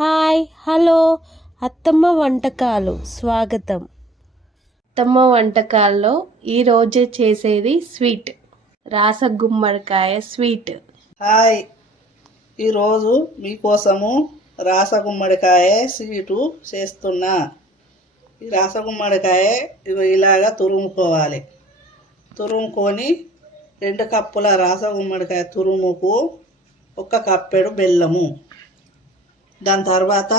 Hi hello. అత్తమ్మ వంటకాలు. స్వాగతం. అత్తమ్మ వంటకాల్లో ఈరోజు చేసేది స్వీట్. రాసగుమ్మడికాయ స్వీట్. హాయ్. ఈరోజు మీకోసము రాసగుమ్మడికాయ స్వీటు చేస్తున్నా. ఈ రాసగుమ్మడికాయ ఇగో ఇలాగా తురుముకోవాలి. తురుముకొని రెండు కప్పుల రాసగుమ్మడికాయ తురుముకు ఒక కప్పెడు బెల్లము. దాని తర్వాత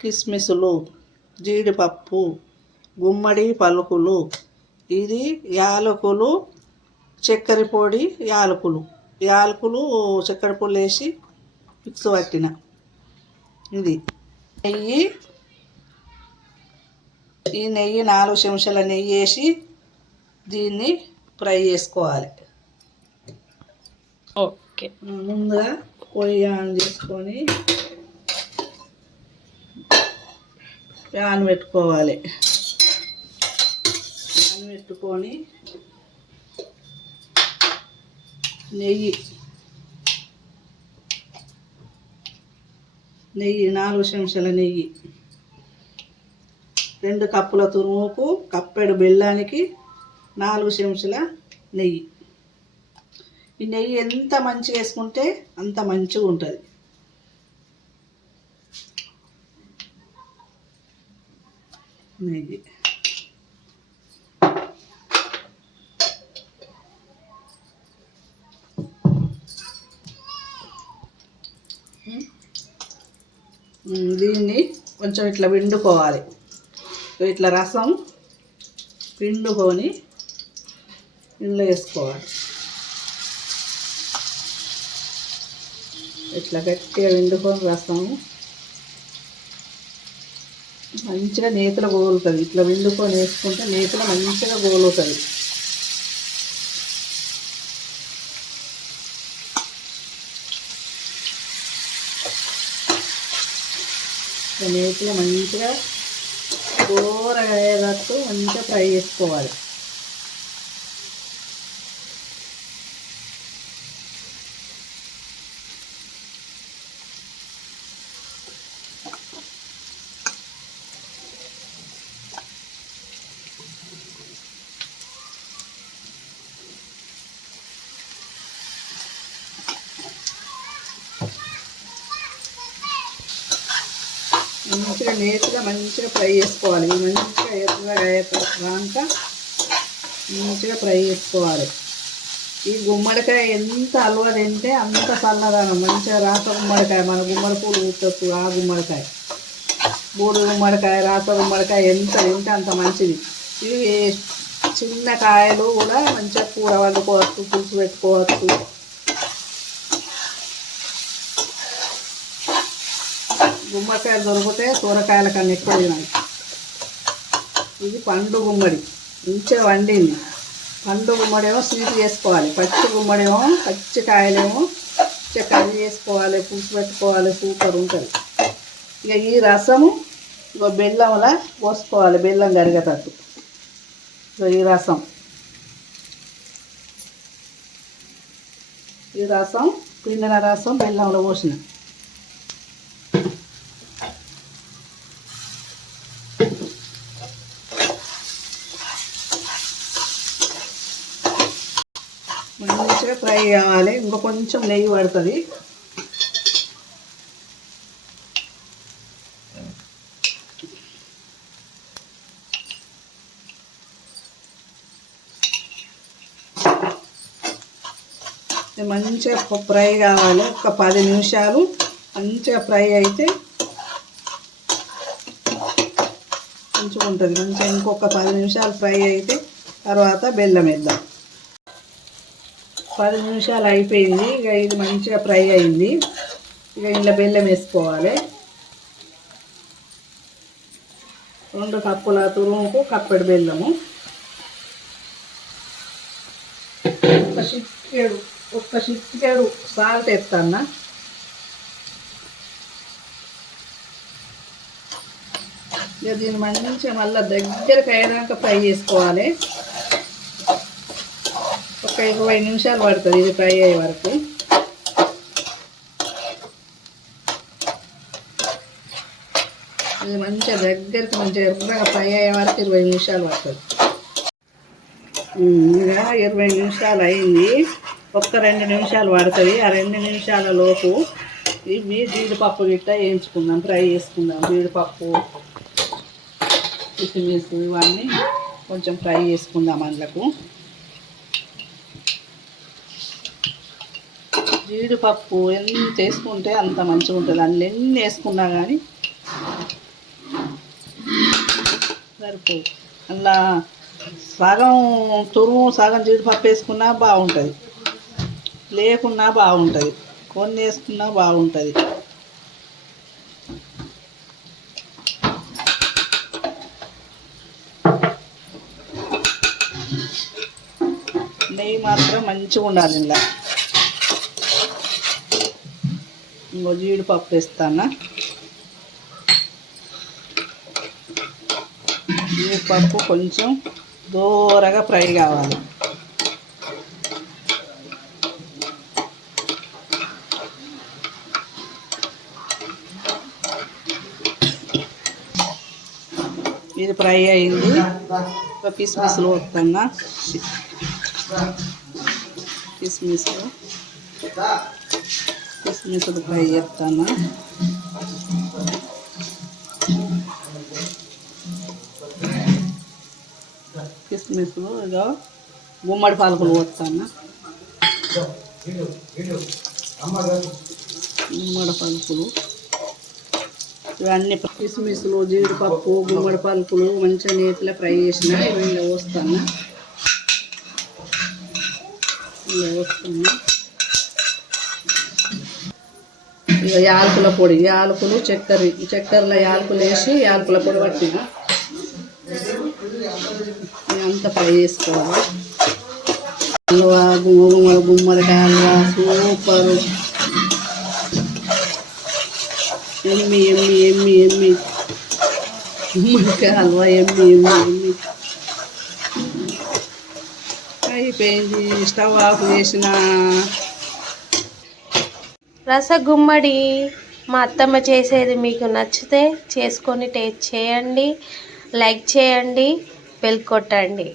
కిస్మిసులు జీడిపప్పు గుమ్మడి పలుకులు. ఇది యాలకులు చక్కెర పొడి యాలకులు. యాలకులు చక్కెర పొడి వేసి మిక్స్ పట్టిన. ఇది నెయ్యి. ఈ నెయ్యి నాలుగు చెంచాల నెయ్యి వేసి దీన్ని ఫ్రై చేసుకోవాలి. Oh okay. ముందుగా పొయ్యి ఆన్ చేసుకొని ప్యాన్ పెట్టుకోవాలి. ప్యాన్ పెట్టుకొని నెయ్యి నెయ్యి నాలుగు చెంచాల నెయ్యి రెండు కప్పుల తురుముకు కప్పెడు బెల్లానికి నాలుగు చెంచాల నెయ్యి. ఈ నెయ్యి ఎంత మంచిగా వేసుకుంటే అంత మంచిగా ఉంటుంది. నెయ్యి. దీన్ని కొంచెం ఇట్లా పిండుకోవాలి. ఇట్లా రసం పిండుకొని ఇందులో వేసుకోవాలి. ఇట్లా గట్టిగా వండుకొని వేస్తాము. మంచిగా నేతల గోలుతుంది ఇట్లా వండుకొని వేసుకుంటే నేతలు మంచిగా గోలుతుంది నేతలు మంచిగా కూరగా అయ్యేటట్టు మంచిగా ఫ్రై చేసుకోవాలి. మంచిగా నేతిగా మంచిగా ఫ్రై చేసుకోవాలి. మంచిగా ఎర్రగా రాక మంచిగా ఫ్రై చేసుకోవాలి. ఈ గుమ్మడికాయ ఎంత అలవ తింటే అంత చల్లదనం మంచిగా రాత గుమ్మడికాయ మన గుమ్మడి పూలు ఊచొచ్చు ఆ గుమ్మడికాయ. బూడి గుమ్మడికాయ రాత గుమ్మడికాయ ఎంత తింటే అంత మంచిది. ఇవి చిన్న కాయలు కూడా మంచిగా కూర వండుకోవచ్చు పులుసు పెట్టుకోవచ్చు. గుమ్మడికాయలు దొరికితే కూరగాయల కన్నా ఎక్కువ తినాలి. ఇది పండు గుమ్మడి. మంచిగా వండింది. పండు గుమ్మడేమో స్వీట్ చేసుకోవాలి. పచ్చి గుమ్మడేమో పచ్చి కాయలేమో మంచిగా కర్రీ చేసుకోవాలి పులుసు పెట్టుకోవాలి సూపర్ ఉంటుంది. ఇక ఈ రసము ఇక బెల్లంలా పోసుకోవాలి బెల్లం కరిగేటట్టు. ఈ రసం. ఈ రసం పిండిన రసం బెల్లంలో పోసిన. బాగా ఫ్రై కావాలి. ఇంకా కొంచెం నెయ్యి పడుతుంది. మంచిగా ఫ్రై కావాలి. ఒక పది నిమిషాలు మంచిగా ఫ్రై అయితే మంచిగా ఉంటుంది మంచిగా ఇంకొక పది నిమిషాలు ఫ్రై అయితే తర్వాత బెల్లం వేద్దాం. పది నిమిషాలు అయిపోయింది. ఇక ఇది మంచిగా ఫ్రై అయింది. ఇక ఇంట్లో బెల్లం వేసుకోవాలి. రెండు కప్పుల తురుముకు కప్పెడు బెల్లము. ఒక చిటికెడు ఒక్క చిటికెడు సాల్ట్ వేస్తాను ఇక దీన్ని మంచిగా మళ్ళీ దగ్గరకు అయ్యాక ఫ్రై చేసుకోవాలి. ఒక ఇరవై నిమిషాలు పడుతుంది ఇది ఫ్రై అయ్యే వరకు. ఇది మంచిగా దగ్గరికి మంచిగా ఎర్రగా ఫ్రై అయ్యే వరకు ఇరవై నిమిషాలు పడుతుంది. ఇక ఇరవై నిమిషాలు అయింది. ఒక్క రెండు నిమిషాలు పడుతుంది. ఆ రెండు నిమిషాల లోపు ఇవి జీడిపప్పు గిట్ట వేయించుకుందాం ఫ్రై చేసుకుందాం. జీడిపప్పు కిస్మిస్ ఇవన్నీ కొంచెం ఫ్రై చేసుకుందాం అందులోకు. జీడిపప్పు ఎంత వేసుకుంటే అంత మంచిగా ఉంటుంది అందులో ఎన్ని వేసుకున్నా కానీ సరిపోదు. అలా సగం తురుము సగం జీడిపప్పు వేసుకున్నా బాగుంటుంది. లేకున్నా బాగుంటుంది. కొన్ని వేసుకున్నా బాగుంటుంది. నెయ్యి మాత్రం మంచిగా ఉండాలి ఇలా ఇంకో జీడిపప్పు వేస్తాను? జీడిపప్పు కొంచెం దూరగా ఫ్రై కావాలి. ఇది ఫ్రై అయింది. ఒక కిస్మిస్లు వస్తున్నా కిస్మిస్లు. ఇప్పుడు ఫ్రై చేస్తాను కిస్మిస్ ఇదో గుమ్మడి పాలకులు పోస్తాను గుమ్మడి పలుకులు. ఇవన్నీ కిస్మిస్లు జీడిపప్పు గుమ్మడి పలుకులు మంచిగా నీటిలో ఫ్రై చేసిన ఇవన్నీ వస్తాను పోస్తాను? ఇలా పోస్తున్నా. యాలకుల పొడి యాలకులు చక్కెర చక్కెరలో యాలకులు వేసి యాలకుల పొడి పట్టిన అంతా ఫ్రై చేసుకోవాలి. హల్వా గుమ్మడి గుమ్మడికాయ హల్వా సూపర్. ఎమ్మి ఎమ్మి ఎమ్మి ఎమ్మి. గుమ్మడికాయ హల్వా ఎమ్మి ఎమ్మి ఎమ్మి. అయిపోయింది. స్టవ్ ఆఫ్ చేసిన రసగుమ్మడి మా అత్తమ్మ చేసేది మీకు నచ్చితే చేసుకొని టేస్ట్ చేయండి లైక్ చేయండి బెల్ కొట్టండి.